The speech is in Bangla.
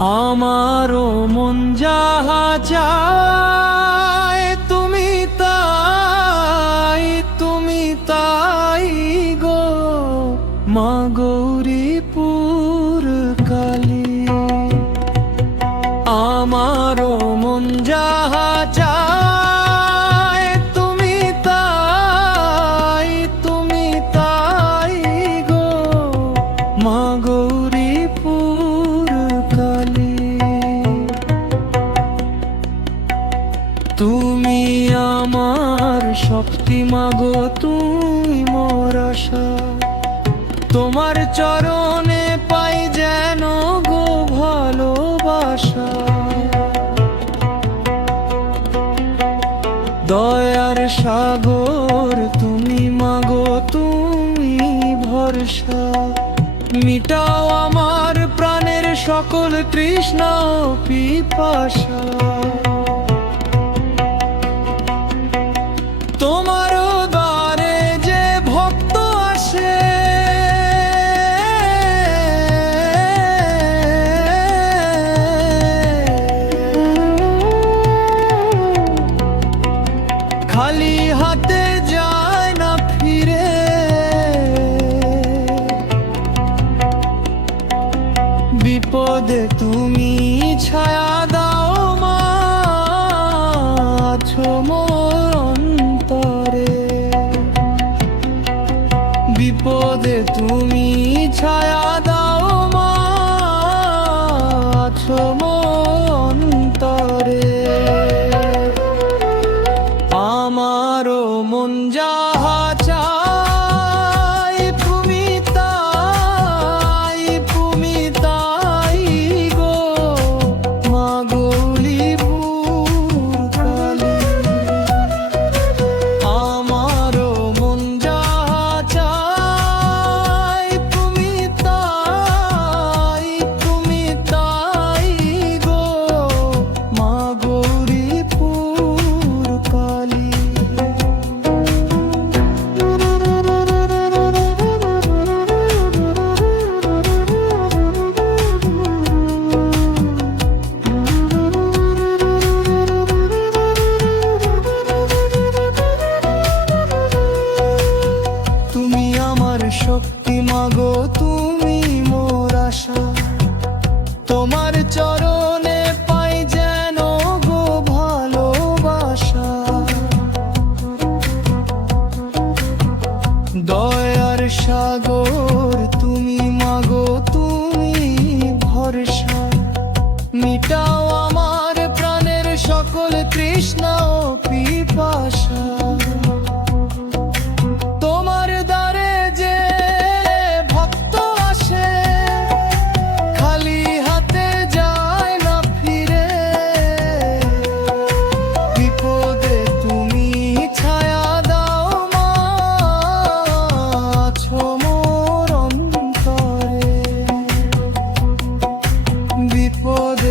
আমারও মন যাহা চায় তুমি তাই গো মা গৌরীপুর কালী। আমারও মন যাহা চায় তুমি তাই গো মা গৌরীপুর কালী। তুমি আমার শক্তি মাগো, তুমি মোর আশা, তোমার চরণে পাই যেন গো ভালোবাসা। দয়ার সাগর তুমি মাগো, তুমি ভরসা, মিটাও আমার প্রাণের সকল তৃষ্ণা ও পিপাসা। তোমার দ্বারে যে ভক্ত আসে খালি হাতে যায় না ফিরে। বিপদে তুমি ছায়া দাও মা, আছো মোর অন্তরে। বিপদে তুমি ছায়া দাও মা, আছো মোর অন্তরে। আমারও মন যাহা চায় তুমি তাই গো মা গৌরীপুর কালী। আমারও মন যাহা চায় তুমি তাই গো মা গৌরীপুর কালী। তুমি আমার শক্তি মাগো, তুমি মোর আশা, তোমার চরণে পাই যেন গো ভালোবাসা। দয়ার সাগর তুমি মাগো, তুমি ভরসা, মিটাও আমার প্রাণের সকল তৃষ্ণা ও পিপাসা। তোমার দ্বারে যে ভক্ত আসে খালি হাতে যায় না ফিরে। বিপদে তুমি ছায়া দাও মা, আছো মোর অন্তরে। বিপদ